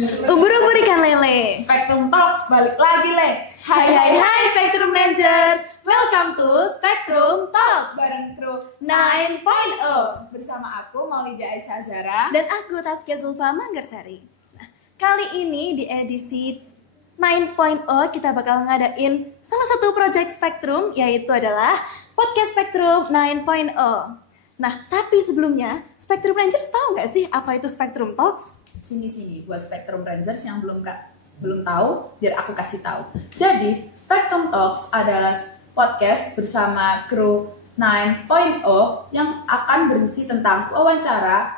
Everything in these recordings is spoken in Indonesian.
Ubur-ubur ikan lele. Spectrum Talks balik lagi, Le. Hai Spectrum Rangers. Welcome to Spectrum Talks Bareng kru 9.0. bersama aku Maulida Aisyah Zara Dan aku Taskia Zulfa Manggarsari. Nah, kali ini di edisi 9.0 kita bakal ngadain salah satu project Spectrum, yaitu adalah podcast Spectrum 9.0. Nah, tapi sebelumnya Spectrum Rangers tahu nggak sih apa itu Spectrum Talks? sini buat Spectrum Rangers yang belum tahu, biar aku kasih tahu. Jadi, Spectrum Talks adalah podcast bersama kru 9.0 yang akan berisi tentang wawancara,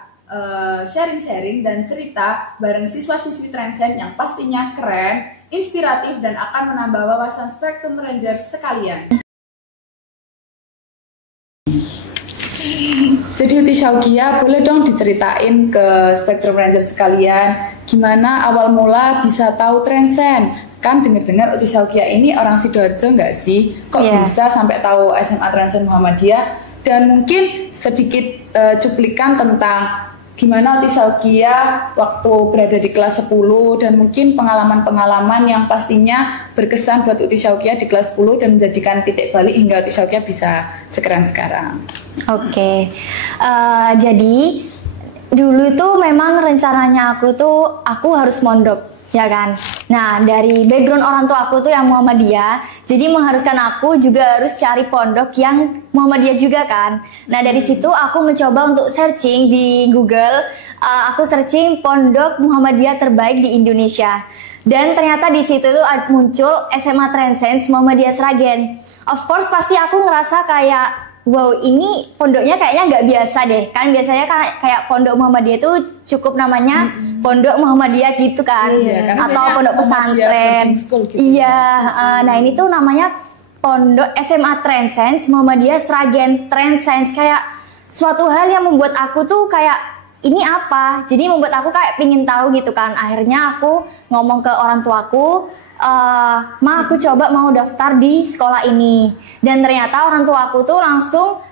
sharing-sharing dan cerita bareng siswa-siswi Transcend yang pastinya keren, inspiratif dan akan menambah wawasan Spectrum Rangers sekalian. Jadi Uti Syaukia, boleh dong diceritain ke Spectrum Rangers sekalian gimana awal mula bisa tahu Transcend? Kan dengar-dengar Uti Syaukia ini orang Sidoarjo nggak sih? Kok bisa sampai tahu SMA Transcend Muhammadiyah? Dan mungkin sedikit cuplikan tentang gimana Uti Syaukia waktu berada di kelas 10 dan mungkin pengalaman-pengalaman yang pastinya berkesan buat Uti Syaukia di kelas 10 dan menjadikan titik balik hingga Uti Syaukia bisa sekeren sekarang. Oke, jadi dulu itu memang rencananya aku harus mondok, ya kan. Nah, dari background orang tua aku tuh yang Muhammadiyah, jadi mengharuskan aku juga harus cari pondok yang Muhammadiyah juga kan. Nah, dari situ aku mencoba untuk searching di Google, aku searching pondok Muhammadiyah terbaik di Indonesia. Dan ternyata di situ tuh muncul SMA Transcend Muhammadiyah Sragen. Of course pasti aku ngerasa kayak wow, ini pondoknya kayaknya nggak biasa deh. Kan biasanya kayak pondok Muhammadiyah itu cukup namanya pondok Muhammadiyah gitu kan. Iya, atau pondok pesantren. Gitu. Iya, nah ini tuh namanya pondok SMA Transcend Muhammadiyah Sragen Transcend. Kayak suatu hal yang membuat aku tuh kayak ini apa? Jadi membuat aku kayak pingin tahu gitu kan. Akhirnya aku ngomong ke orang tuaku, Ma, aku coba mau daftar di sekolah ini. Dan ternyata orang tua aku tuh langsung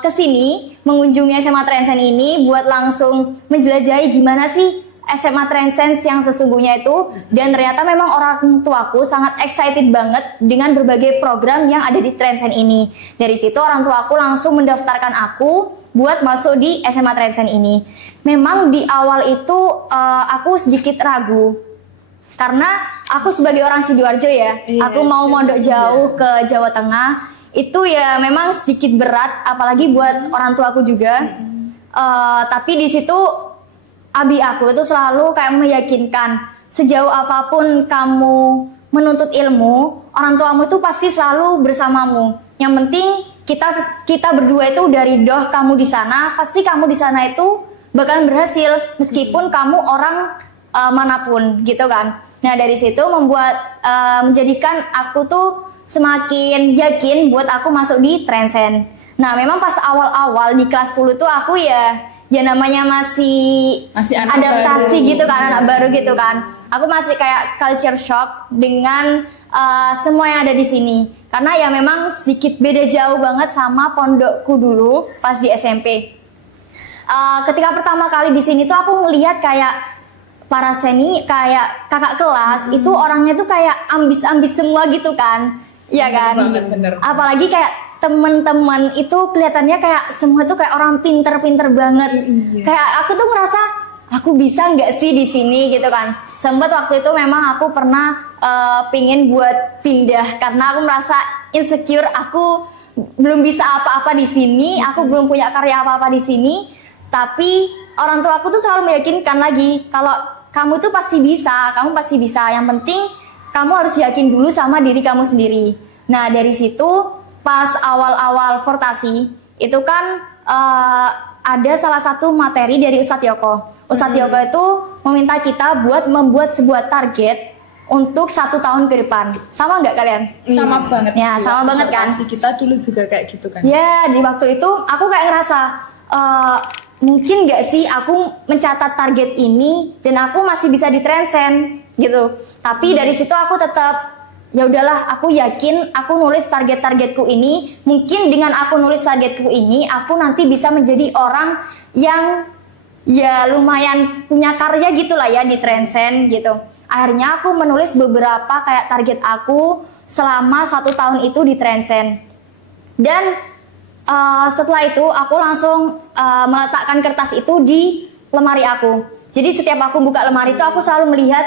ke sini mengunjungi SMA Transcend ini buat langsung menjelajahi gimana sih SMA Transcend yang sesungguhnya itu. Dan ternyata memang orang tuaku sangat excited banget dengan berbagai program yang ada di Transcend ini. Dari situ orang tuaku langsung mendaftarkan aku buat masuk di SMA Transcend ini. Memang di awal itu aku sedikit ragu karena aku sebagai orang Sidoarjo ya, aku mau mondok jauh ke Jawa Tengah, itu ya memang sedikit berat, apalagi buat orang tuaku juga. Tapi di situ abi aku itu selalu kayak meyakinkan, sejauh apapun kamu menuntut ilmu, orang tuamu itu pasti selalu bersamamu. Yang penting kita berdua itu dari doh kamu di sana, pasti kamu di sana itu bakalan berhasil meskipun kamu orang manapun gitu kan. Nah, dari situ menjadikan aku tuh semakin yakin buat aku masuk di Transcend. Nah, memang pas awal-awal di kelas 10 tuh aku ya namanya masih adaptasi baru, gitu kan, anak baru gitu kan. Aku masih kayak culture shock dengan semua yang ada di sini. Karena ya memang sedikit beda jauh banget sama pondokku dulu pas di SMP. Ketika pertama kali di sini tuh aku ngelihat kayak para kayak kakak kelas itu orangnya tuh kayak ambis-ambis semua gitu kan. Iya kan? Bener. Apalagi kayak teman-teman itu kelihatannya kayak semua tuh kayak orang pinter-pinter banget. Kayak aku tuh ngerasa aku bisa nggak sih di sini gitu kan. Sempat waktu itu memang aku pernah pingin buat pindah karena aku merasa insecure, aku belum bisa apa-apa di sini, aku belum punya karya apa-apa di sini. Tapi orang tua aku tuh selalu meyakinkan lagi kalau kamu tuh pasti bisa, kamu pasti bisa. Yang penting kamu harus yakin dulu sama diri kamu sendiri. Nah, dari situ pas awal-awal fortasi itu kan ada salah satu materi dari Ustadz Yoko. Ustadz Yoko itu meminta kita buat membuat sebuah target untuk 1 tahun ke depan. Sama nggak kalian? Sama banget. Ya, sama banget kan? Kita dulu juga kayak gitu kan? Ya, di waktu itu aku kayak ngerasa mungkin nggak sih aku mencatat target ini dan aku masih bisa di Transcend gitu. Tapi dari situ aku tetap ya udahlah, aku yakin aku nulis target-targetku ini, mungkin dengan aku nulis targetku ini aku nanti bisa menjadi orang yang ya lumayan punya karya gitulah ya di Transcend gitu. Akhirnya aku menulis beberapa kayak target aku selama 1 tahun itu di Transcend. Dan setelah itu aku langsung meletakkan kertas itu di lemari aku. Jadi setiap aku buka lemari itu aku selalu melihat,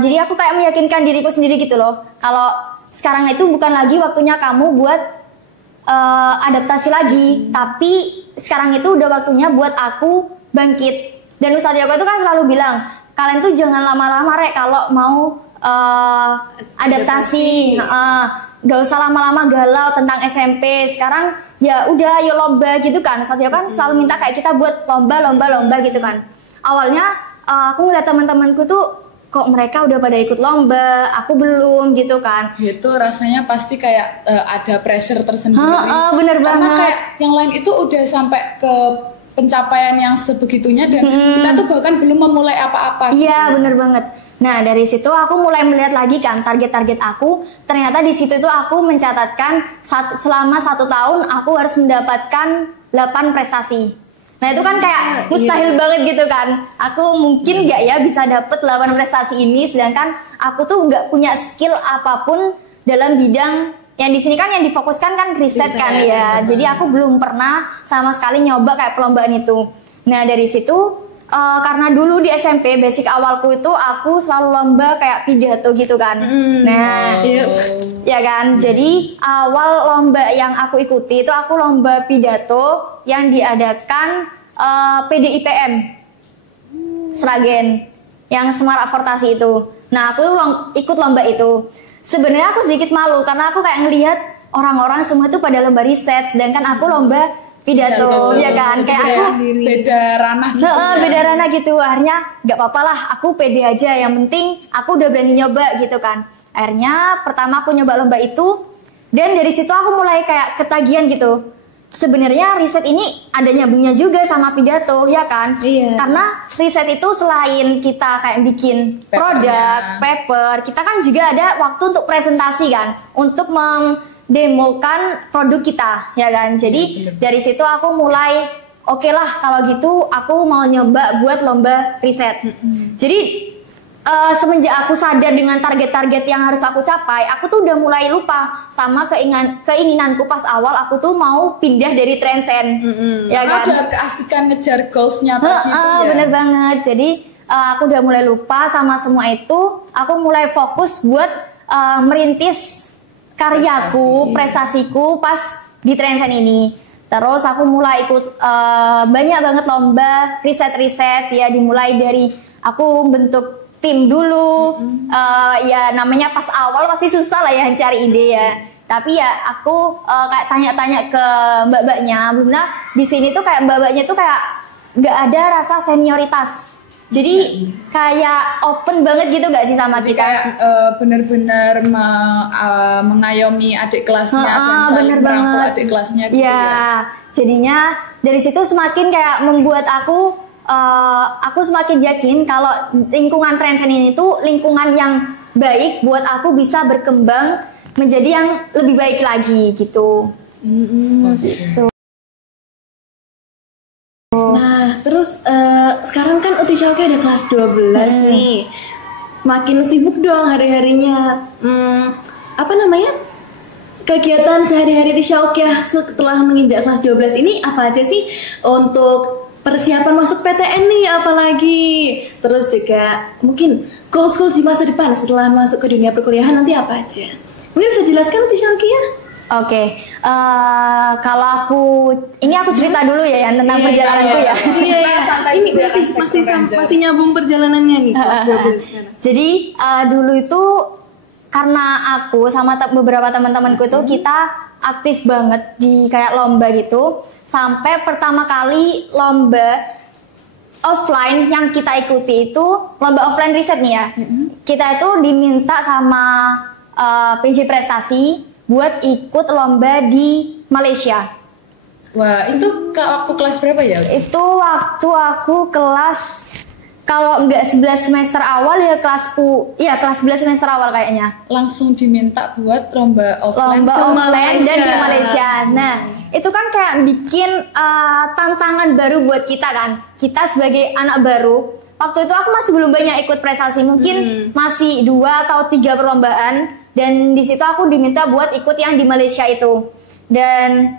jadi aku kayak meyakinkan diriku sendiri gitu loh, kalau sekarang itu bukan lagi waktunya kamu buat adaptasi lagi, tapi sekarang itu udah waktunya buat aku bangkit. Dan Ustadz Yoko itu kan selalu bilang, kalian tuh jangan lama-lama rek kalau mau adaptasi. Gak usah lama-lama galau tentang SMP. Sekarang ya udah yuk lomba gitu kan. Ustadz Yoko kan selalu minta kayak kita buat lomba gitu kan. Awalnya aku ngeliat teman-temanku tuh kok mereka udah pada ikut lomba, aku belum gitu kan. Itu rasanya pasti kayak ada pressure tersendiri. Bener Karena banget. kayak yang lain itu udah sampai ke pencapaian yang sebegitunya dan kita tuh bahkan belum memulai apa-apa. Iya, bener banget. Nah, dari situ aku mulai melihat lagi kan target-target aku. Ternyata di situ itu aku mencatatkan selama 1 tahun aku harus mendapatkan 8 prestasi. Nah, itu kan kayak mustahil banget gitu kan. Aku mungkin nggak ya bisa dapet 8 prestasi ini, sedangkan aku tuh nggak punya skill apapun dalam bidang yang di sini kan yang difokuskan kan riset kan ya. Jadi aku belum pernah sama sekali nyoba kayak perlombaan itu. Nah, dari situ karena dulu di SMP basic awalku itu aku selalu lomba kayak pidato gitu kan. Nah, ya kan. Jadi awal lomba yang aku ikuti itu aku lomba pidato yang diadakan PDIPM Sragen yang Semarak Fortasi itu. Nah, aku ikut lomba itu. Sebenarnya aku sedikit malu karena aku kayak ngelihat orang-orang semua itu pada lomba riset, sedangkan aku lomba pidato, ya kan? Kayak aku beda ranah gitu. Beda ranah gitu. Akhirnya nggak apa-apa lah, aku pede aja. Yang penting aku udah berani nyoba gitu kan. Akhirnya pertama aku nyoba lomba itu, dan dari situ aku mulai kayak ketagihan gitu. Sebenarnya riset ini ada nyambungnya juga sama pidato, ya kan? Iya. Karena riset itu selain kita kayak bikin produk, paper, kita kan juga ada waktu untuk presentasi kan, untuk demokan produk kita, ya kan. Jadi dari situ aku mulai oke lah kalau gitu aku mau nyoba buat lomba riset. Jadi semenjak aku sadar dengan target-target yang harus aku capai, aku tuh udah mulai lupa sama keinginanku pas awal aku tuh mau pindah dari Transcend, ya kan. Ada keasikan ngejar goalsnya tadi itu ya. Bener banget. Jadi aku udah mulai lupa sama semua itu. Aku mulai fokus buat merintis karyaku, prestasiku pas di Transcend ini. Terus aku mulai ikut banyak banget lomba riset-riset ya, dimulai dari aku bentuk tim dulu. Ya namanya pas awal pasti susah lah ya cari ide ya. Tapi ya aku kayak tanya-tanya ke mbak-mbaknya. Belumnya di sini tuh kayak mbak-mbaknya tuh kayak nggak ada rasa senioritas. Jadi kayak open banget gitu gak sih sama Jadi kita? kayak benar-benar mengayomi adik kelasnya dan saling merangkul adik kelasnya gitu ya. Jadinya dari situ semakin kayak membuat aku semakin yakin kalau lingkungan Transcend ini tuh lingkungan yang baik buat aku bisa berkembang menjadi yang lebih baik lagi gitu. Gitu. Nah, terus sekarang kan Uti Syauqi ada kelas 12 nih. Makin sibuk dong hari-harinya. Apa namanya? Kegiatan sehari-hari Uti Syauqi setelah menginjak kelas 12 ini apa aja sih untuk persiapan masuk PTN nih apalagi? Terus juga mungkin goals-goals di masa depan setelah masuk ke dunia perkuliahan nanti apa aja? Mungkin bisa jelaskan Uti Syauqi ya? Oke, kalau aku cerita dulu ya yang tentang perjalananku ya. Iya. Ini masih nyambung perjalanannya nih kelas 12 sekarang. Jadi dulu itu karena aku sama beberapa teman-temanku itu kita aktif banget di kayak lomba gitu. Sampai pertama kali lomba offline yang kita ikuti itu lomba offline riset nih ya. Kita itu diminta sama PJ Prestasi buat ikut lomba di Malaysia. Wah, itu waktu kelas berapa ya? Itu waktu aku kelas kalau enggak 11 semester awal ya kelas 11 semester awal kayaknya. Langsung diminta buat lomba offline Dan di Malaysia. Nah, itu kan kayak bikin tantangan baru buat kita kan. Kita sebagai anak baru, waktu itu aku masih belum banyak ikut prestasi, mungkin masih 2 atau 3 perlombaan, dan di situ aku diminta buat ikut yang di Malaysia itu. Dan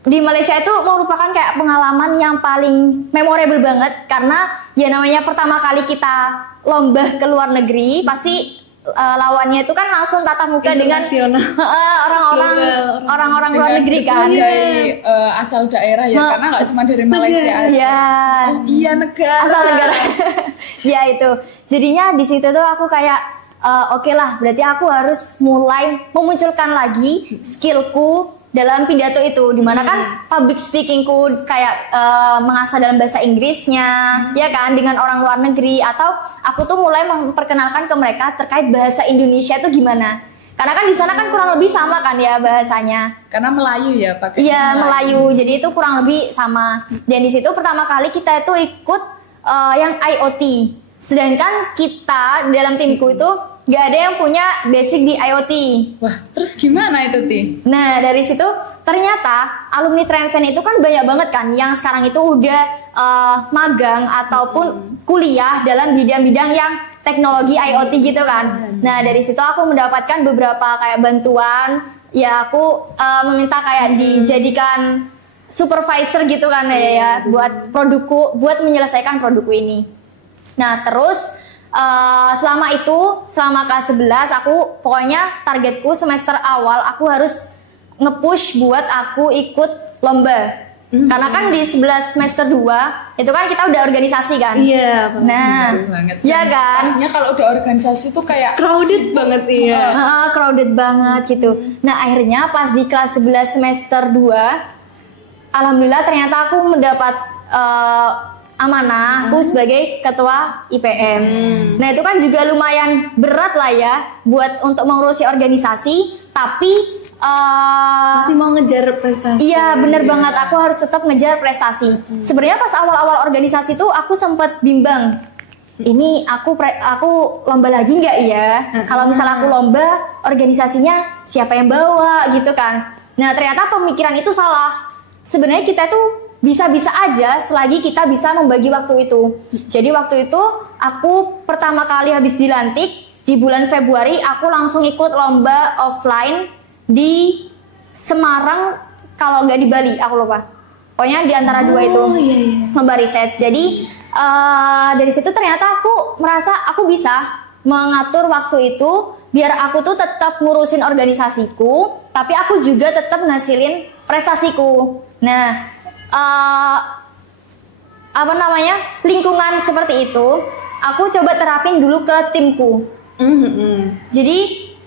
di Malaysia itu merupakan kayak pengalaman yang paling memorable banget, karena ya namanya pertama kali kita lomba ke luar negeri, pasti lawannya itu kan langsung tatap muka dengan orang-orang luar negeri kan, dari asal daerah ya, karena nggak cuma dari Malaysia aja. Ya. Oh iya, negara. Asal negara. Ya itu. Jadinya di situ tuh aku kayak oke lah, berarti aku harus mulai memunculkan lagi skillku dalam pidato itu, dimana kan public speakingku kayak mengasah dalam bahasa Inggrisnya, ya kan, dengan orang luar negeri, atau aku tuh mulai memperkenalkan ke mereka terkait bahasa Indonesia itu gimana, karena kan di sana kan kurang lebih sama kan ya bahasanya, karena Melayu ya pakai. Iya Melayu, jadi itu kurang lebih sama. Dan di situ pertama kali kita itu ikut yang IoT, sedangkan kita dalam timku itu gak ada yang punya basic di IoT. Wah, terus gimana itu, Ti? Nah, dari situ ternyata alumni Transcend itu kan banyak banget kan yang sekarang itu udah magang ataupun kuliah dalam bidang-bidang yang teknologi IoT gitu kan. Nah, dari situ aku mendapatkan beberapa kayak bantuan. Ya, aku meminta kayak dijadikan supervisor gitu kan ya buat produkku, buat menyelesaikan produkku ini. Nah, terus selama kelas 11 aku pokoknya targetku semester awal aku harus nge-push buat aku ikut lomba. Karena kan di 11 semester 2 itu kan kita udah organisasi kan. Iya. Nah, banget. Ya kan. Pastinya kalau udah organisasi tuh kayak crowded banget ya. Crowded banget gitu. Nah, akhirnya pas di kelas 11 semester 2 alhamdulillah ternyata aku mendapat amanah aku sebagai ketua IPM. Nah, itu kan juga lumayan berat lah ya buat untuk mengurusi organisasi, tapi masih mau ngejar prestasi. Iya, bener banget, aku harus tetap ngejar prestasi. Sebenarnya pas awal-awal organisasi tuh aku sempat bimbang. Ini aku lomba lagi nggak ya? Kalau misalnya aku lomba, organisasinya siapa yang bawa gitu kan? Nah, ternyata pemikiran itu salah. Sebenarnya kita tuh bisa-bisa aja selagi kita bisa membagi waktu itu. Jadi waktu itu aku pertama kali habis dilantik di bulan Februari, aku langsung ikut lomba offline di Semarang, kalau nggak di Bali, aku lupa. Pokoknya di antara dua itu lomba riset. Jadi dari situ ternyata aku merasa aku bisa mengatur waktu itu biar aku tuh tetap ngurusin organisasiku, tapi aku juga tetap ngasilin prestasiku. Nah, lingkungan seperti itu aku coba terapin dulu ke timku. Jadi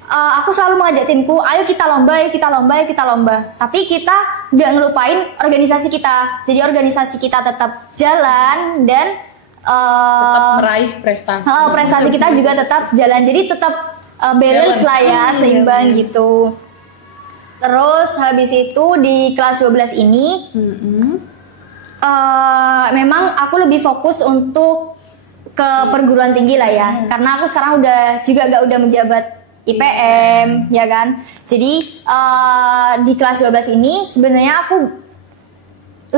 aku selalu mengajak timku, ayo kita lomba, ayo kita lomba, ayo kita lomba. Tapi kita gak ngelupain organisasi kita. Jadi organisasi kita tetap jalan dan tetap meraih prestasi. Prestasi kita juga tetap jalan. Jadi tetap balance lah ya, seimbang gitu. Terus habis itu di kelas 12 ini memang aku lebih fokus untuk ke perguruan tinggi lah ya, karena aku sekarang udah menjabat IPM ya kan. Jadi di kelas 12 ini sebenarnya aku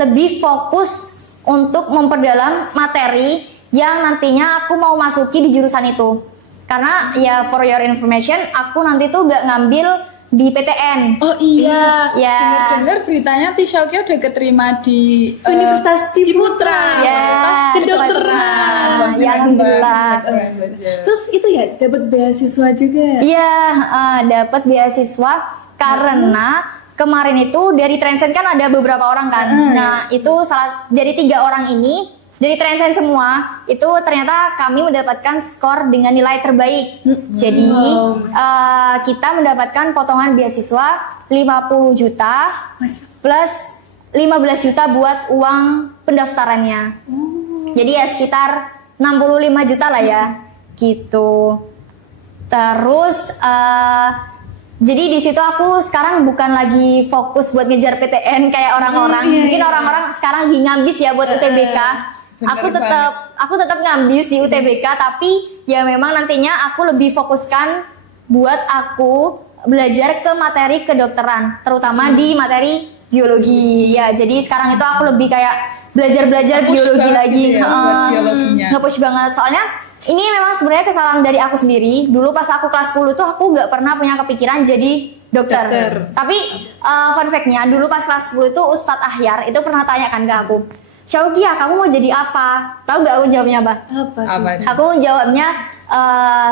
lebih fokus untuk memperdalam materi yang nantinya aku mau masuki di jurusan itu. Karena ya for your information, aku nanti tuh gak ngambil di PTN. Oh iya, ya. Dengar beritanya Tisaukia udah keterima di Universitas Ciputra. Ya, kedokteran. Ya, alhamdulillah. Terus itu ya dapat beasiswa juga. Iya, dapat beasiswa karena kemarin itu dari Transcend kan ada beberapa orang kan. Nah, itu dari 3 orang ini dari Transcend semua itu ternyata kami mendapatkan skor dengan nilai terbaik. Jadi kita mendapatkan potongan beasiswa 50 juta plus 15 juta buat uang pendaftarannya. Jadi ya sekitar 65 juta lah ya gitu. Terus jadi di situ aku sekarang bukan lagi fokus buat ngejar PTN kayak orang-orang. Mungkin orang-orang sekarang lagi ngambis ya buat UTBK. Aku tetap aku tetap ngambis di UTBK, tapi ya memang nantinya aku lebih fokuskan buat aku belajar ke materi kedokteran, terutama di materi biologi. Ya, jadi sekarang itu aku lebih kayak belajar biologi lagi, gitu ya, buat biologinya. nge-push banget. Soalnya ini memang sebenarnya kesalahan dari aku sendiri. Dulu pas aku kelas 10 tuh aku nggak pernah punya kepikiran jadi dokter. Tapi fun fact-nya dulu pas kelas 10 tuh Ustadz Ahyar itu pernah tanya kan ke aku, Syaukia, kamu mau jadi apa? Tahu nggak aku jawabnya apa? Apa? Aku jawabnya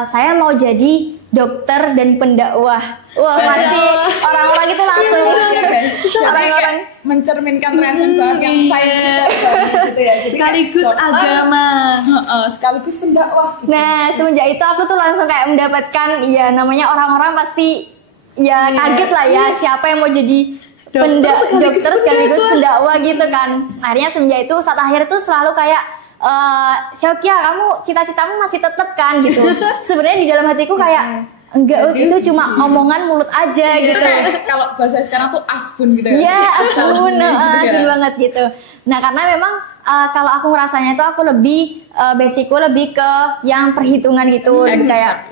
saya mau jadi dokter dan pendakwah. Wah, pasti orang-orang itu langsung Jadi kayak mencerminkan transcend banget yang saintis gitu ya. Jadi Sekaligus kayak dokter, agama. sekaligus pendakwah. Gitu. Nah, semenjak itu aku tuh langsung kayak mendapatkan, ya namanya orang-orang pasti ya kaget lah ya, siapa yang mau jadi dokter sekaligus pendakwah gitu kan. Akhirnya semenjak itu saat akhir tuh selalu kayak Syaukia, kamu cita-citamu masih tetap kan gitu. Sebenarnya di dalam hatiku kayak enggak, itu cuma omongan mulut aja gitu. Kalau bahasa sekarang tuh asbun gitu ya. Iya, asbun, gitu ya. asbun banget gitu. Nah, karena memang kalau aku ngerasanya itu aku lebih basicku lebih ke yang perhitungan gitu, lebih kayak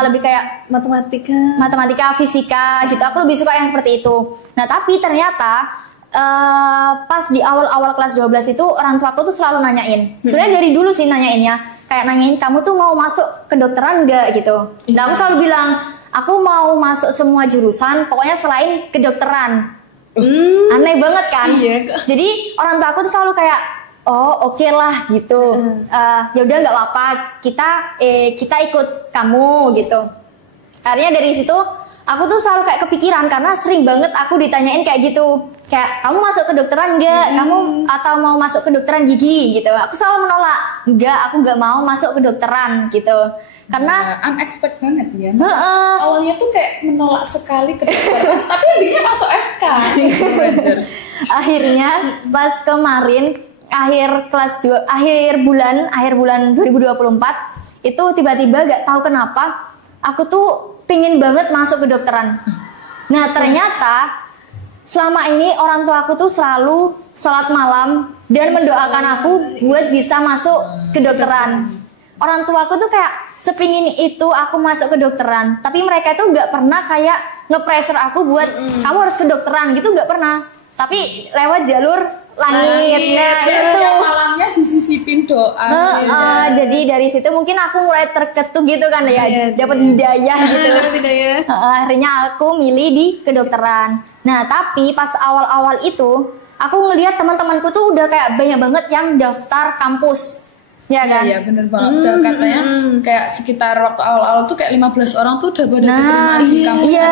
lebih kayak matematika, fisika gitu. Aku lebih suka yang seperti itu. Nah, tapi ternyata pas di awal-awal kelas 12 itu orang tua aku tuh selalu nanyain. Sebenarnya dari dulu sih nanyainnya, kayak nanyain kamu tuh mau masuk kedokteran enggak gitu. Nah, aku selalu bilang, aku mau masuk semua jurusan, pokoknya selain kedokteran. Aneh banget kan? Iya. Jadi orang tua aku tuh selalu kayak, oh oke lah gitu. Ya udah nggak apa-apa, kita ikut kamu gitu. Akhirnya dari situ aku tuh selalu kayak kepikiran karena sering banget aku ditanyain kayak gitu. Kayak kamu masuk kedokteran enggak? Kamu atau mau masuk kedokteran gigi gitu. Aku selalu menolak. Enggak, aku nggak mau masuk kedokteran gitu. Karena unexpected banget ya. Awalnya tuh kayak menolak sekali kedokteran, tapi endingnya masuk FK. Akhirnya pas kemarin akhir kelas 2, akhir bulan 2024 itu tiba-tiba gak tahu kenapa aku tuh pingin banget masuk kedokteran. Nah, ternyata selama ini orang tua aku tuh selalu sholat malam dan mendoakan aku buat bisa masuk kedokteran. Orang tua aku tuh kayak sepingin itu aku masuk kedokteran, tapi mereka tuh nggak pernah kayak nge-pressure aku buat kamu harus kedokteran gitu, nggak pernah. Tapi lewat jalur langit. Nah, itu malamnya disisipin doa. Jadi dari situ mungkin aku mulai terketuk gitu kan ya, dapat hidayah gitu. Akhirnya aku milih di kedokteran. Nah, tapi pas awal-awal itu aku ngelihat teman-temanku tuh udah kayak banyak banget yang daftar kampus. Ya kan? Iya bener banget. Udah katanya kayak sekitar waktu awal-awal tuh kayak 15 orang tuh udah pada diterima di kampus ya.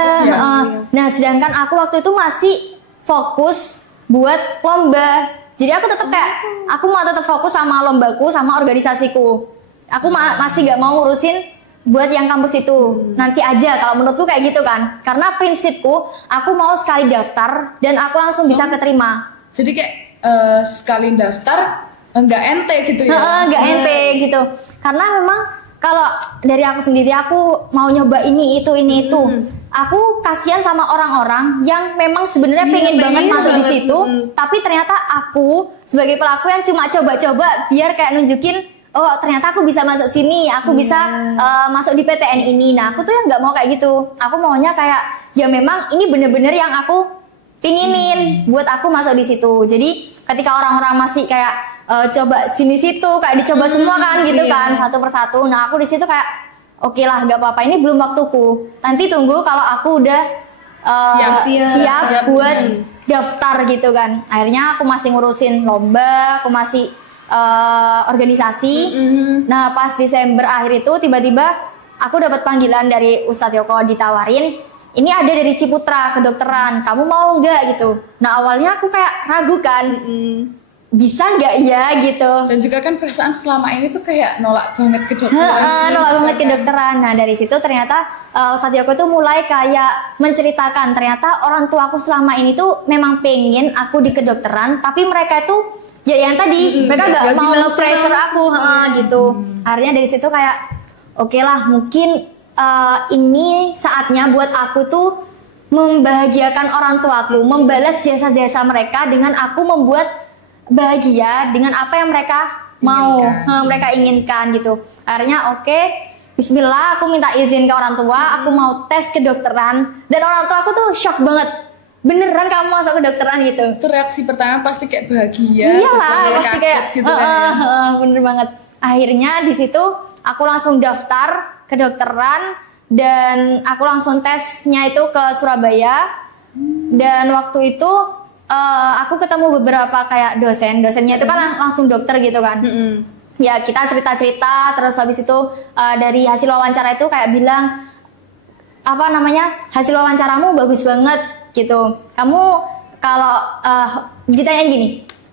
Nah, sedangkan aku waktu itu masih fokus buat lomba. Jadi aku tetap kayak aku mau tetap fokus sama lombaku sama organisasiku. Aku masih gak mau ngurusin buat yang kampus itu. Nanti aja kalau menurutku kayak gitu kan. Karena prinsipku aku mau sekali daftar dan aku langsung bisa keterima. Jadi kayak sekali daftar nggak ente gitu ya? Nggak ente gitu. Karena memang kalau dari aku sendiri aku mau nyoba ini itu. Aku kasihan sama orang-orang yang memang sebenarnya pengen banget masuk di situ, tapi ternyata aku sebagai pelaku yang cuma coba-coba biar kayak nunjukin, oh ternyata aku bisa masuk sini, aku bisa masuk di PTN ini. Nah, aku tuh yang nggak mau kayak gitu. Aku maunya kayak ya memang ini bener-bener yang aku pinginin buat aku masuk di situ. Jadi ketika orang-orang masih kayak coba sini situ kayak dicoba semua kan gitu kan satu persatu. Nah, aku di situ kayak oke lah, nggak apa-apa, ini belum waktuku. Nanti tunggu kalau aku udah siap buat daftar gitu kan. Akhirnya aku masih ngurusin lomba, aku masih organisasi. Nah, pas Desember akhir itu tiba-tiba aku dapat panggilan dari Ustadz Yoko, ditawarin ini ada dari Ciputra kedokteran, kamu mau nggak gitu. Nah, awalnya aku kayak ragu kan, bisa nggak ya gitu. Dan juga kan perasaan selama ini tuh kayak nolak banget kedokteran. Nolak banget kedokteran. Nah, dari situ ternyata Ustadz Yoko tuh mulai kayak menceritakan ternyata orang tua aku selama ini tuh memang pengen aku di kedokteran, tapi mereka tuh ya yang tadi mereka nggak mau nge-pressure aku gitu. Akhirnya dari situ kayak oke lah, mungkin ini saatnya buat aku tuh membahagiakan orang tuaku, membalas jasa-jasa mereka dengan aku membuat bahagia dengan apa yang mereka mereka inginkan gitu. Akhirnya oke, Bismillah, aku minta izin ke orang tua, aku mau tes kedokteran, dan orang tua aku tuh shock banget. Beneran kamu masuk kedokteran gitu? Itu reaksi pertama pasti kayak bahagia. Iyalah, pasti kayak gitu kan ya. bener banget. Akhirnya di situ aku langsung daftar kedokteran dan aku langsung tesnya itu ke Surabaya. Dan waktu itu aku ketemu beberapa kayak dosennya itu kan langsung dokter gitu kan. Ya kita cerita-cerita, terus habis itu dari hasil wawancara itu kayak bilang apa namanya, hasil wawancaramu bagus banget gitu. Kamu kalau ditanyain gini,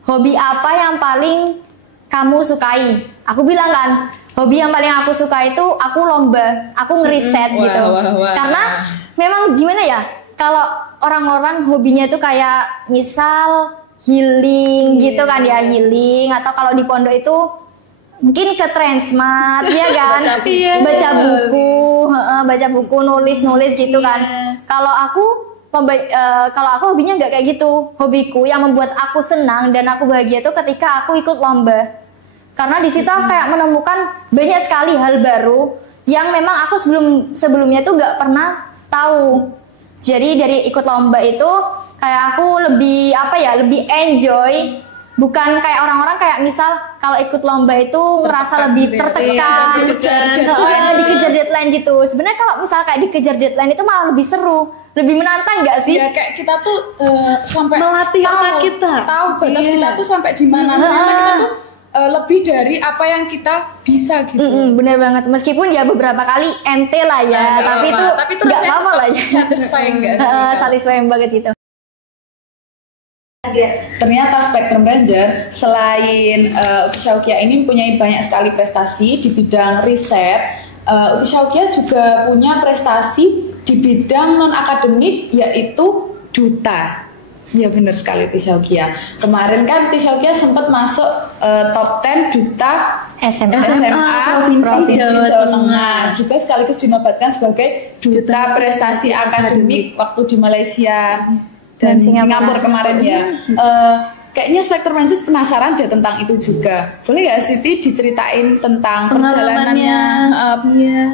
hobi apa yang paling kamu sukai? Aku bilang kan, hobi yang paling aku suka itu aku lomba, aku ngeriset gitu. Karena memang gimana ya, kalau orang-orang hobinya itu kayak misal healing gitu kan ya, healing, atau kalau di pondok itu mungkin ke Transmart ya kan, baca buku, nulis gitu kan. Kalau aku hobinya nggak kayak gitu. Hobiku yang membuat aku senang dan aku bahagia itu ketika aku ikut lomba. Karena di situ aku kayak menemukan banyak sekali hal baru yang memang aku sebelumnya tuh nggak pernah tahu. Jadi dari ikut lomba itu kayak aku lebih lebih enjoy. Bukan kayak orang-orang kayak misal kalau ikut lomba itu ngerasa lebih tertekan, dikejar deadline gitu. Sebenarnya kalau misal kayak dikejar deadline itu malah lebih seru, lebih menantang nggak sih? Ya kayak kita tuh sampai melatih otak kita, tahu batas kita tuh sampai di mana. Ternyata kita tuh lebih dari apa yang kita bisa gitu. Bener banget. Meskipun ya beberapa kali ente lah ya, tapi itu nggak apa-apa lah ya. Satisfying nggak sih? Satisfying banget gitu. Ternyata Spectrum Ranger selain Uti Syauqiah ini mempunyai banyak sekali prestasi di bidang riset. Uti Syauqiah juga punya prestasi di bidang non akademik, yaitu duta. Ya benar sekali Uti Syauqiah. Kemarin kan Uti Syauqiah sempat masuk top 10 duta SMA Provinsi Jawa Tengah. Juga sekaligus dinobatkan sebagai duta prestasi akademik waktu di Malaysia dan Singapura kemarin ya. Kayaknya Spectrum Ranger penasaran deh tentang itu juga. Boleh gak Siti diceritain tentang perjalanannya?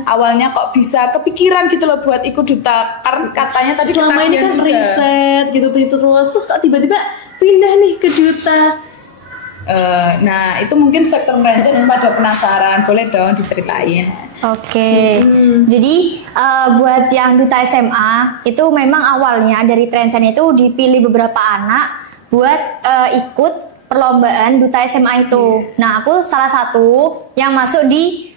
Awalnya kok bisa kepikiran gitu loh buat ikut duta? Karena katanya tadi selama ini kan juga riset gitu terus kok tiba-tiba pindah nih ke duta. Nah itu mungkin Spectrum Ranger pada penasaran. Boleh dong diceritain. Oke. Jadi buat yang duta SMA itu memang awalnya dari Transcend itu dipilih beberapa anak buat ikut perlombaan duta SMA itu. Nah aku salah satu yang masuk di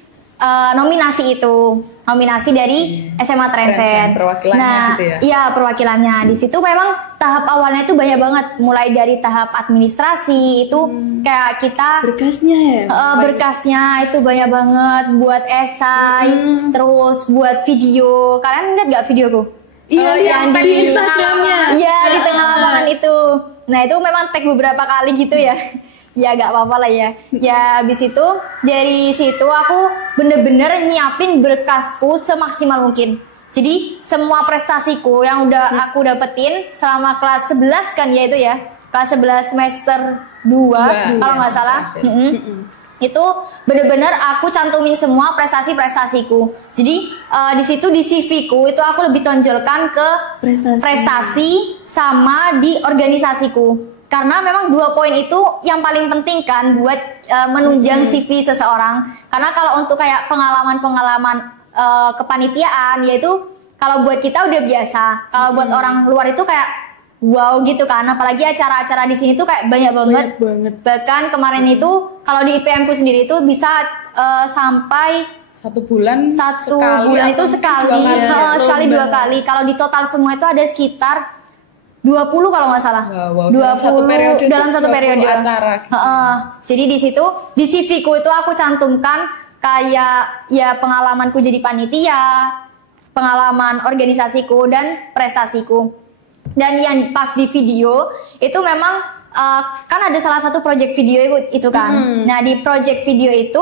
nominasi itu, nominasi dari SMA Transcend. Perwakilannya gitu ya? Iya perwakilannya. Di situ memang tahap awalnya itu banyak banget, mulai dari tahap administrasi itu kayak kita berkasnya ya. Berkasnya itu banyak banget, buat esai, terus buat video. Kalian lihat nggak videoku? Iya, yang di Instagramnya. Iya di tengah lapangan itu. Nah itu memang tag beberapa kali gitu ya. Ya gak apa-apa lah ya. Ya habis itu dari situ aku bener-bener nyiapin berkasku semaksimal mungkin. Jadi semua prestasiku yang udah aku dapetin selama kelas 11 kan ya itu ya. Kelas 11 semester 2 kalau nggak salah. Itu bener-bener aku cantumin semua prestasi-prestasiku. Jadi di situ di CV-ku itu aku lebih tonjolkan ke prestasi sama di organisasiku. Karena memang 2 poin itu yang paling penting kan buat menunjang CV seseorang. Karena kalau untuk kayak pengalaman-pengalaman kepanitiaan yaitu kalau buat kita udah biasa. Kalau buat orang luar itu kayak wow gitu kan. Apalagi acara-acara di sini tuh kayak banyak banget. Bahkan kemarin itu kalau di IPM ku sendiri itu bisa sampai 1 bulan itu sekali 2 kali. Kalau di total semua itu ada sekitar 20 kalau nggak salah. 20 dalam satu periode acara. Gitu. Jadi di situ di CV-ku itu aku cantumkan kayak ya pengalamanku jadi panitia, pengalaman organisasiku dan prestasiku. Dan yang pas di video itu memang kan ada salah satu project video itu kan. Nah di project video itu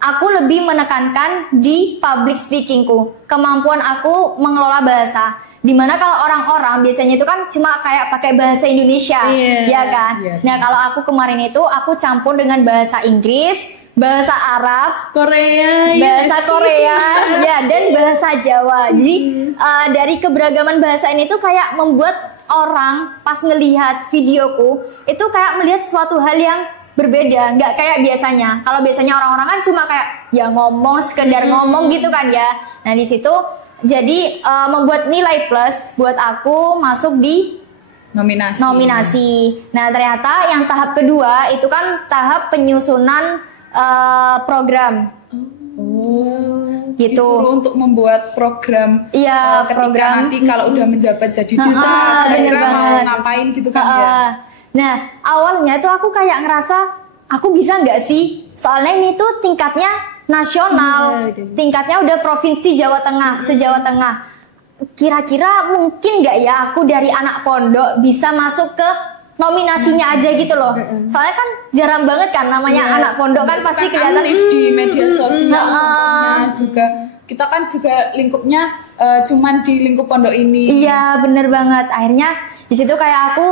aku lebih menekankan di public speakingku, kemampuan aku mengelola bahasa. Dimana kalau orang-orang biasanya itu kan cuma kayak pakai bahasa Indonesia, ya kan? Nah kalau aku kemarin itu aku campur dengan bahasa Inggris, bahasa Arab, bahasa Korea, ya dan bahasa Jawa. Jadi dari keberagaman bahasa ini tuh kayak membuat orang pas ngelihat videoku itu kayak melihat suatu hal yang berbeda, nggak kayak biasanya. Kalau biasanya orang-orang kan cuma kayak ya ngomong sekedar ngomong gitu kan ya. Nah di situ jadi membuat nilai plus buat aku masuk di nominasi. Nah ternyata yang tahap kedua itu kan tahap penyusunan program. Gitu. Disuruh untuk membuat program. Iya, program nanti kalau udah menjabat jadi duta, kira-kira mau ngapain gitu kan ya. Nah awalnya tuh aku kayak ngerasa aku bisa nggak sih? Soalnya ini tuh tingkatnya nasional, tingkatnya udah provinsi Jawa Tengah, se-Jawa Tengah. Kira-kira mungkin nggak ya aku dari anak pondok bisa masuk ke nominasinya aja gitu loh. Soalnya kan jarang banget kan namanya anak pondok kan pasti kelihatan aktif di media sosial. Juga kita kan juga lingkupnya cuman di lingkup pondok ini. Iya bener banget. Akhirnya di situ kayak aku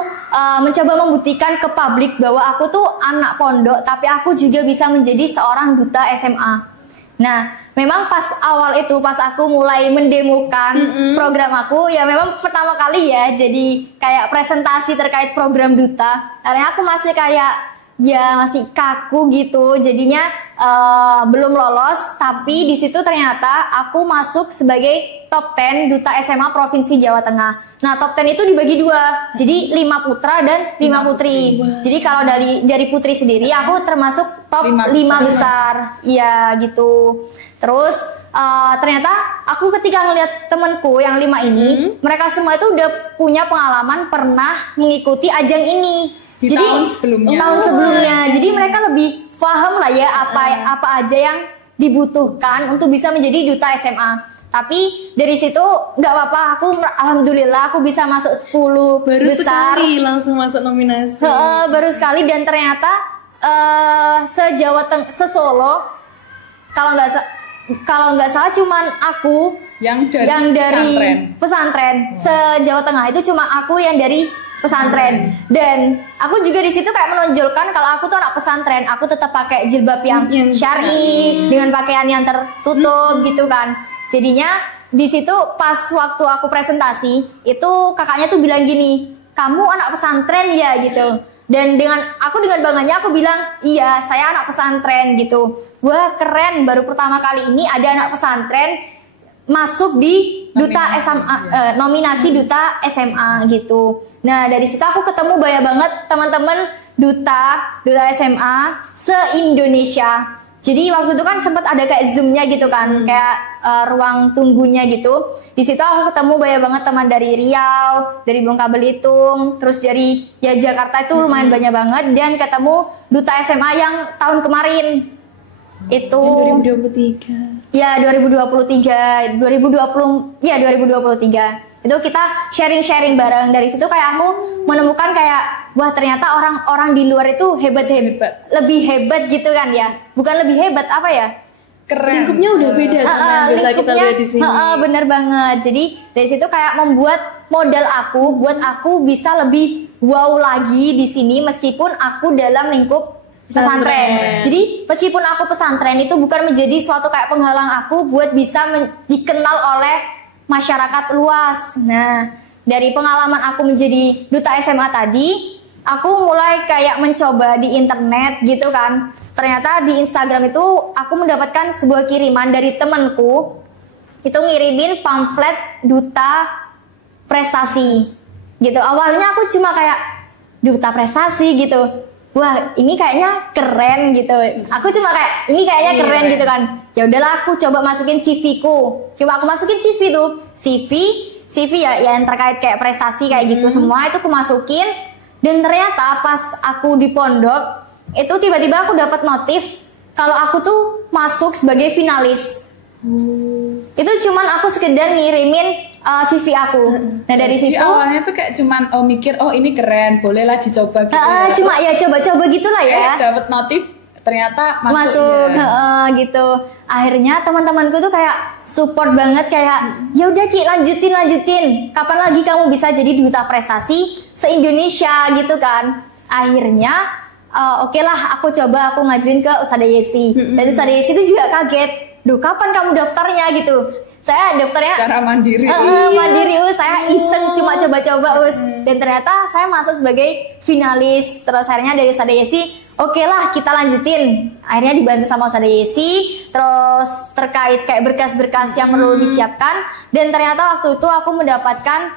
mencoba membuktikan ke publik bahwa aku tuh anak pondok, tapi aku juga bisa menjadi seorang duta SMA. Nah, memang pas awal itu, pas aku mulai mendemokan program aku, ya memang pertama kali ya, jadi kayak presentasi terkait program duta. Karena aku masih kayak, ya masih kaku gitu, jadinya belum lolos. Tapi di situ ternyata aku masuk sebagai top 10 duta SMA Provinsi Jawa Tengah. Nah, top 10 itu dibagi dua, jadi 5 putra dan 5 putri. Jadi kalau dari putri sendiri, aku termasuk top 5 besar. Iya gitu. Terus ternyata aku ketika ngeliat temenku yang 5 ini, mereka semua itu udah punya pengalaman pernah mengikuti ajang ini. Jadi tahun sebelumnya. Jadi mereka lebih paham lah ya apa aja yang dibutuhkan untuk bisa menjadi duta SMA. Tapi dari situ nggak apa-apa, aku alhamdulillah aku bisa masuk 10 baru besar. Sekali langsung masuk nominasi. Baru sekali dan ternyata se-Solo kalau nggak salah cuman aku yang dari pesantren. Se-Jawa Tengah itu cuma aku yang dari pesantren. Dan aku juga di situ kayak menonjolkan kalau aku tuh anak pesantren, aku tetap pakai jilbab yang syar'i dengan pakaian yang tertutup gitu kan. Jadinya di situ pas waktu aku presentasi itu kakaknya tuh bilang gini, kamu anak pesantren ya gitu. Dan dengan bangganya aku bilang, iya saya anak pesantren gitu. Wah keren, baru pertama kali ini ada anak pesantren masuk di duta SMA, nominasi duta SMA gitu. Nah dari situ aku ketemu banyak banget teman-teman duta SMA se-Indonesia. Jadi waktu itu kan sempat ada kayak zoomnya gitu kan, kayak ruang tunggunya gitu. Di situ aku ketemu banyak banget teman dari Riau, dari Bangka Belitung, terus dari ya Jakarta itu lumayan banyak banget, dan ketemu duta SMA yang tahun kemarin itu. Yang 2023. Ya 2023 itu kita sharing bareng. Dari situ kayak aku menemukan kayak wah ternyata orang-orang di luar itu hebat, lebih hebat gitu kan ya, bukan lebih hebat apa ya, keren. Lingkupnya udah beda sama yang biasa kita lihat di sini. Bener banget. Jadi dari situ kayak membuat modal aku buat aku bisa lebih wow lagi di sini meskipun aku dalam lingkup pesantren. Jadi meskipun aku pesantren itu bukan menjadi suatu kayak penghalang aku buat bisa dikenal oleh masyarakat luas. Nah, dari pengalaman aku menjadi duta SMA tadi, aku mulai kayak mencoba di internet gitu kan. Ternyata di Instagram itu aku mendapatkan sebuah kiriman dari temanku. Itu ngirimin pamflet duta prestasi. Gitu. Awalnya aku cuma kayak duta prestasi gitu. Wah, ini kayaknya keren gitu. Aku cuma kayak ini kayaknya keren gitu kan. Ya udahlah aku coba masukin CV-ku. Coba aku masukin CV tuh. CV ya yang terkait kayak prestasi kayak gitu semua itu aku masukin. Dan ternyata pas aku di pondok itu tiba-tiba aku dapat notif kalau aku tuh masuk sebagai finalis. Itu cuman aku sekedar ngirimin CV aku. Nah dari situ awalnya tuh kayak cuman mikir ini keren, bolehlah dicoba gitu. Cuma ya coba-coba gitulah ya. Dapat notif ternyata masuk ya. gitu. Akhirnya teman-temanku tuh kayak support banget, kayak ya udah Ki, lanjutin. Kapan lagi kamu bisa jadi duta prestasi se-Indonesia gitu kan. Akhirnya oke lah, aku ngajuin ke Ustazah Yesi. Dan Ustazah Yesi itu juga kaget. Duh, kapan kamu daftarnya gitu? Saya daftarnya cara mandiri. Mandiri, saya iseng cuma coba-coba dan ternyata saya masuk sebagai finalis. Terus akhirnya dari Ustazah Yesi, oke lah kita lanjutin. Akhirnya dibantu sama Ustazah Yesi, terus terkait kayak berkas-berkas yang perlu disiapkan. Dan ternyata waktu itu aku mendapatkan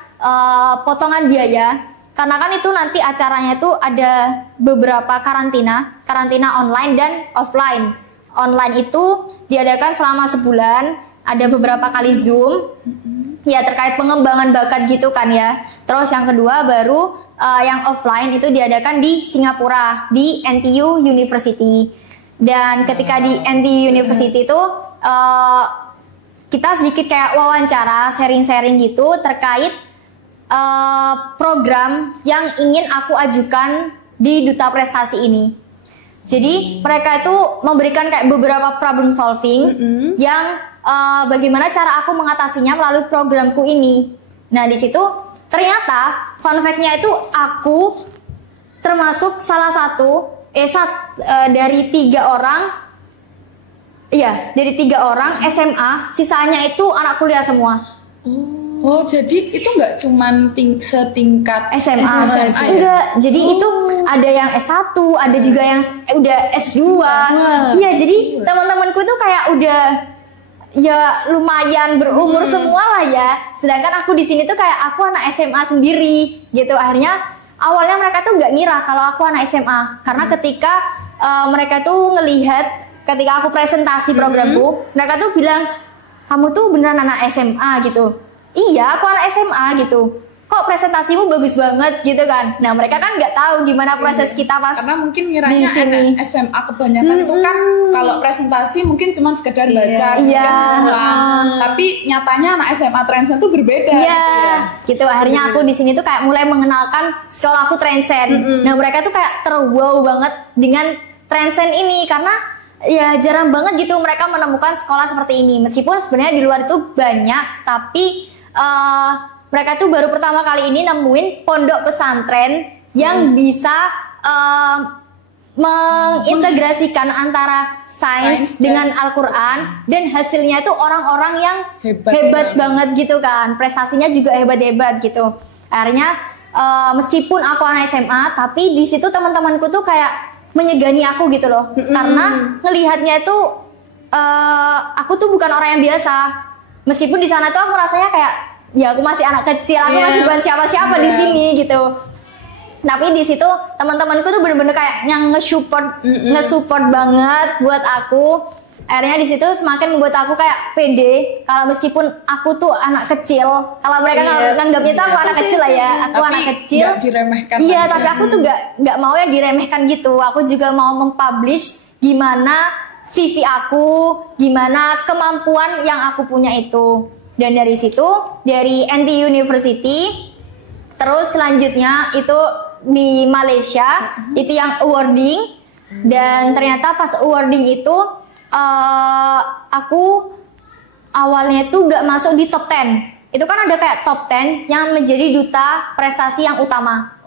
potongan biaya. Karena kan itu nanti acaranya itu ada beberapa karantina online dan offline. Online itu diadakan selama sebulan, ada beberapa kali Zoom, ya terkait pengembangan bakat gitu kan ya. Terus yang kedua baru yang offline itu diadakan di Singapura, di NTU University. Dan ketika di NTU University itu kita sedikit kayak wawancara, sharing-sharing gitu terkait program yang ingin aku ajukan di Duta Prestasi ini. Jadi mereka itu memberikan kayak beberapa problem solving yang bagaimana cara aku mengatasinya melalui programku ini. Nah di situ ternyata fun fact-nya itu aku termasuk salah satu dari 3 orang. Iya, dari 3 orang SMA, sisanya itu anak kuliah semua. Oh, jadi itu nggak cuman setingkat SMA ya? Enggak, jadi itu ada yang S1, ada juga yang udah S2. Iya, jadi teman-temanku tuh kayak udah ya lumayan berumur semua lah ya. Sedangkan aku di sini tuh kayak aku anak SMA sendiri gitu. Akhirnya awalnya mereka tuh nggak ngira kalau aku anak SMA, karena ketika mereka tuh ngelihat ketika aku presentasi programku, mereka tuh bilang, kamu tuh beneran anak SMA gitu. Iya, aku anak SMA gitu. Kok presentasimu bagus banget gitu kan. Nah mereka kan nggak tahu gimana proses kita pas karena mungkin ngiranya anak SMA kebanyakan itu kan kalau presentasi mungkin cuma sekedar baca tapi nyatanya anak SMA Transcend itu berbeda gitu. Akhirnya aku di sini tuh kayak mulai mengenalkan sekolah aku Transcend. Nah mereka tuh kayak terwow banget dengan Transcend ini, karena ya jarang banget gitu mereka menemukan sekolah seperti ini. Meskipun sebenarnya di luar itu banyak, tapi mereka tuh baru pertama kali ini nemuin pondok pesantren yang bisa mengintegrasikan antara sains dengan Al-Quran, dan hasilnya itu orang-orang yang hebat banget gitu kan, prestasinya juga hebat-hebat gitu. Akhirnya meskipun aku anak SMA, tapi di situ teman-temanku tuh kayak menyegani aku gitu loh, karena ngelihatnya itu aku tuh bukan orang yang biasa. Meskipun di sana tuh aku rasanya kayak ya aku masih anak kecil, aku masih bukan siapa-siapa di sini gitu. Tapi di situ teman-temanku tuh bener-bener kayak yang nge-support banget buat aku. Akhirnya di situ semakin membuat aku kayak pede kalau meskipun aku tuh anak kecil. Kalau mereka nganggapnya tuh aku anak kecil lah ya, aku tapi anak kecil. Gak diremehkan. Iya, tapi aku tuh nggak mau ya diremehkan gitu. Aku juga mau mempublish gimana CV aku, gimana kemampuan yang aku punya itu. Dan dari situ, dari NTU University, terus selanjutnya itu di Malaysia, itu yang awarding. Dan ternyata pas awarding itu, aku awalnya tuh gak masuk di top 10. Itu kan ada kayak top 10 yang menjadi duta prestasi yang utama,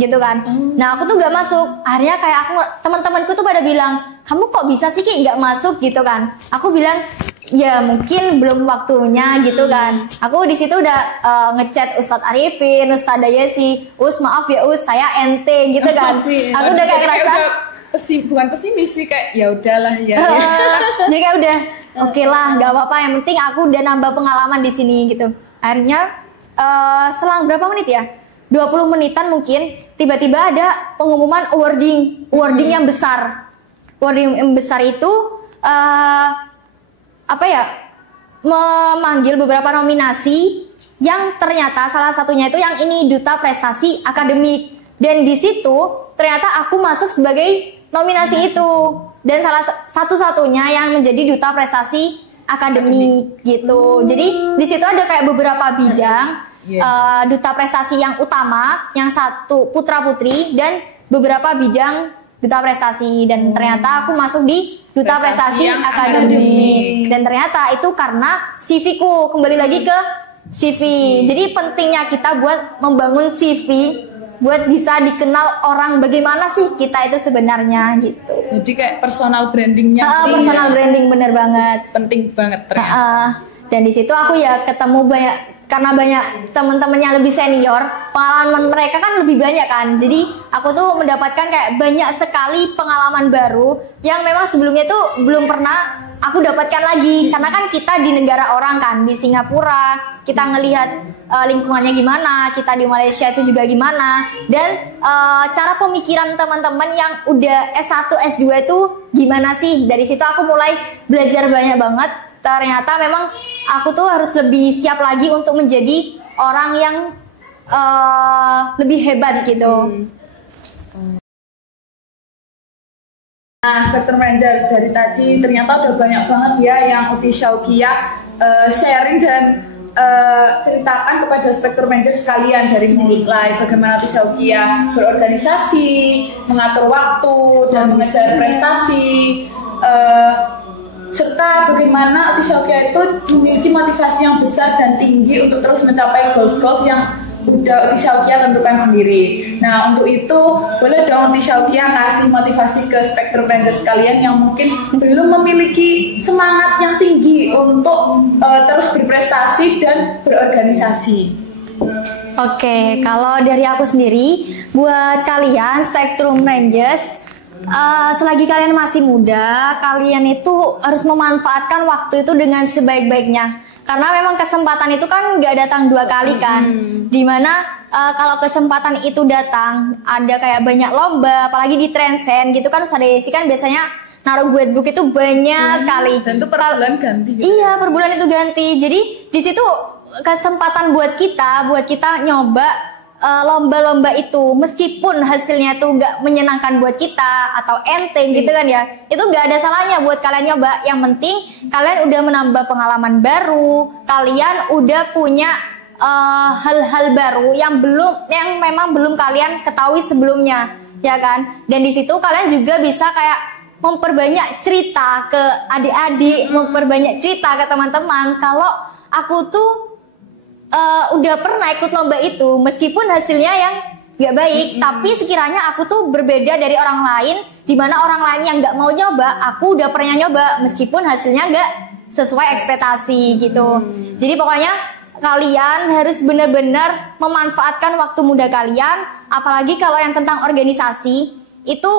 gitu kan. Nah aku tuh gak masuk. Akhirnya kayak teman-temanku tuh pada bilang, kamu kok bisa sih Ki gak masuk gitu kan. Aku bilang, ya mungkin belum waktunya gitu kan. Aku di situ udah ngechat Ustadz Arifin, Ustazah Yesi, maaf ya saya ente gitu kan. Aku udah kayak ngerasa bukan pesimis sih, kayak ya udahlah ya. Jadi kayak udah oke lah, nggak apa-apa. Yang penting aku udah nambah pengalaman di sini gitu. Akhirnya selang berapa menit ya? 20 menitan mungkin tiba-tiba ada pengumuman awarding yang besar. Awarding yang besar itu memanggil beberapa nominasi yang ternyata salah satunya itu yang ini duta prestasi akademik. Dan di situ ternyata aku masuk sebagai nominasi itu, dan salah satu-satunya yang menjadi duta prestasi akademik gitu. Jadi di situ ada kayak beberapa bidang duta prestasi yang utama, yang satu putra putri, dan beberapa bidang duta prestasi, dan ternyata aku masuk di duta prestasi yang akademik. Dan ternyata itu karena CV-ku, kembali lagi ke CV. Jadi pentingnya kita buat membangun CV buat bisa dikenal orang bagaimana sih kita itu sebenarnya gitu. Jadi kayak personal brandingnya. Personal branding bener banget. Penting banget ternyata. Dan di situ aku ya ketemu banyak, karena banyak teman-teman yang lebih senior, pengalaman mereka kan lebih banyak kan. Jadi aku tuh mendapatkan kayak banyak sekali pengalaman baru yang memang sebelumnya tuh belum pernah aku dapatkan lagi. Karena kan kita di negara orang kan, di Singapura, kita ngelihat lingkungannya gimana, kita di Malaysia itu juga gimana, dan cara pemikiran teman-teman yang udah S1, S2 itu gimana sih. Dari situ aku mulai belajar banyak banget. Ternyata memang aku tuh harus lebih siap lagi untuk menjadi orang yang lebih hebat gitu. Nah, Spectrum Rangers dari tadi ternyata udah banyak banget ya yang Uti Syaukia sharing dan ceritakan kepada Spectrum Rangers sekalian, dari mulai bagaimana Uti Syaukia berorganisasi, mengatur waktu dan mengejar prestasi, serta bagaimana Uti Syaukia itu memiliki motivasi yang besar dan tinggi untuk terus mencapai goals-goals yang udah Uti Syaukia tentukan sendiri. Nah, untuk itu boleh dong Uti Syaukia kasih motivasi ke Spectrum Rangers sekalian yang mungkin belum memiliki semangat yang tinggi untuk terus berprestasi dan berorganisasi. Oke, kalau dari aku sendiri, buat kalian Spectrum Rangers, selagi kalian masih muda, kalian itu harus memanfaatkan waktu itu dengan sebaik-baiknya. Karena memang kesempatan itu kan nggak datang 2 kali kan. Dimana kalau kesempatan itu datang, ada kayak banyak lomba, apalagi di Transcend gitu kan, Ustazah Desi kan biasanya naruh guidebook itu banyak sekali. Dan itu per bulan ganti gitu. Iya, per bulan itu ganti. Jadi di situ kesempatan buat kita nyoba lomba-lomba itu, meskipun hasilnya tuh nggak menyenangkan buat kita atau enteng gitu kan ya, itu nggak ada salahnya buat kalian nyoba. Yang penting kalian udah menambah pengalaman baru, kalian udah punya hal-hal baru yang memang belum kalian ketahui sebelumnya, ya kan. Dan di situ kalian juga bisa kayak memperbanyak cerita ke adik-adik, memperbanyak cerita ke teman-teman kalau aku tuh udah pernah ikut lomba itu, meskipun hasilnya yang gak baik, tapi sekiranya aku tuh berbeda dari orang lain, dimana orang lain yang gak mau nyoba, aku udah pernah nyoba, meskipun hasilnya gak sesuai ekspektasi gitu. Jadi pokoknya kalian harus benar-benar memanfaatkan waktu muda kalian, apalagi kalau yang tentang organisasi, itu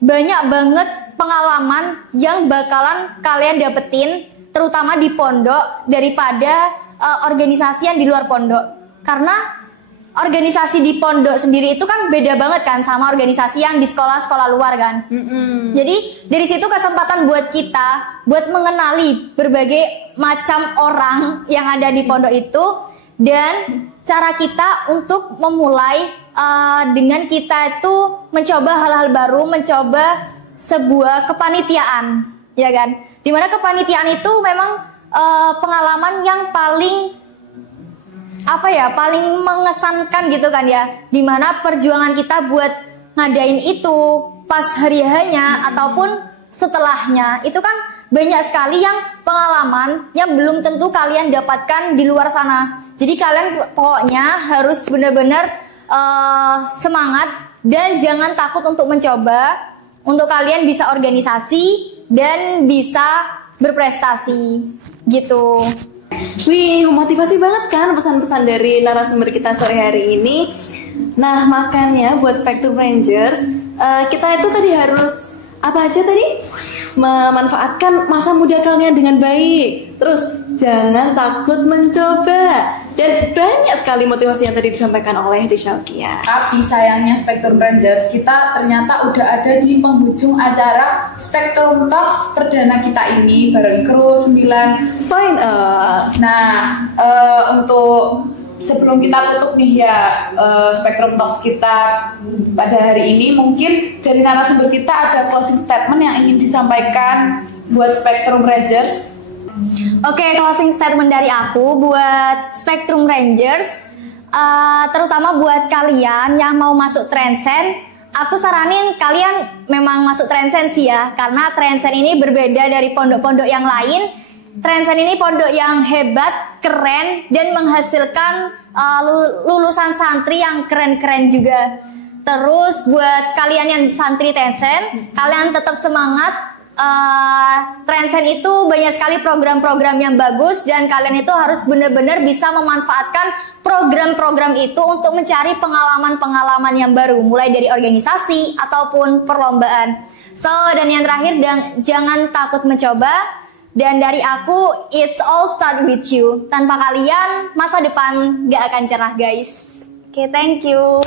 banyak banget pengalaman yang bakalan kalian dapetin, terutama di pondok, daripada organisasi yang di luar pondok. Karena organisasi di pondok sendiri itu kan beda banget kan sama organisasi yang di sekolah-sekolah luar kan. Jadi dari situ kesempatan buat kita buat mengenali berbagai macam orang yang ada di pondok itu, dan cara kita untuk memulai dengan kita itu mencoba hal-hal baru, mencoba sebuah kepanitiaan, ya kan. Dimana kepanitiaan itu memang pengalaman yang paling paling mengesankan gitu kan ya, dimana perjuangan kita buat ngadain itu pas hari hanya ataupun setelahnya, itu kan banyak sekali yang pengalaman yang belum tentu kalian dapatkan di luar sana. Jadi kalian pokoknya harus benar-benar semangat dan jangan takut untuk mencoba, untuk kalian bisa organisasi dan bisa berprestasi gitu. Wih, motivasi banget kan pesan-pesan dari narasumber kita sore hari ini. Nah, makanya buat Spectrum Rangers, kita itu tadi harus apa aja tadi? Memanfaatkan masa muda kalian dengan baik. Terus jangan takut mencoba. Dan banyak sekali motivasi yang tadi disampaikan oleh Syaukia. Tapi sayangnya Spectrum Rangers, kita ternyata udah ada di penghujung acara Spectrum Talks perdana kita ini bareng kru 9. Nah, untuk sebelum kita tutup nih ya Spectrum Talks kita pada hari ini, mungkin dari narasumber kita ada closing statement yang ingin disampaikan buat Spectrum Rangers. Oke, closing statement dari aku buat Spectrum Rangers, terutama buat kalian yang mau masuk Transcend, aku saranin kalian memang masuk Transcend sih ya, karena Transcend ini berbeda dari pondok-pondok yang lain. Transcend ini pondok yang hebat, keren, dan menghasilkan lulusan santri yang keren-keren juga. Terus buat kalian yang santri Transcend, kalian tetap semangat. Transcend itu banyak sekali program-program yang bagus dan kalian itu harus benar-benar bisa memanfaatkan program-program itu untuk mencari pengalaman-pengalaman yang baru, mulai dari organisasi ataupun perlombaan. So, dan yang terakhir, jangan takut mencoba. Dan dari aku, it's all start with you. Tanpa kalian, masa depan gak akan cerah, guys. Oke, thank you.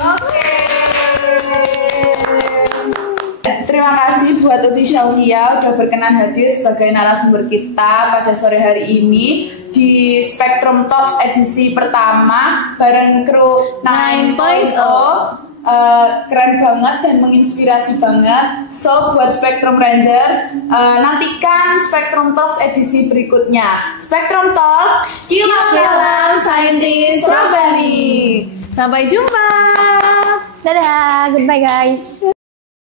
Terima kasih buat Uti Syaukia udah berkenan hadir sebagai narasumber kita pada sore hari ini di Spectrum Talks edisi pertama bareng kru 9.0. Keren banget dan menginspirasi banget. So buat Spectrum Rangers, nantikan Spectrum Talks edisi berikutnya. Spectrum Talks, Salam Saintis Robali. Sampai jumpa. Dadah, goodbye guys.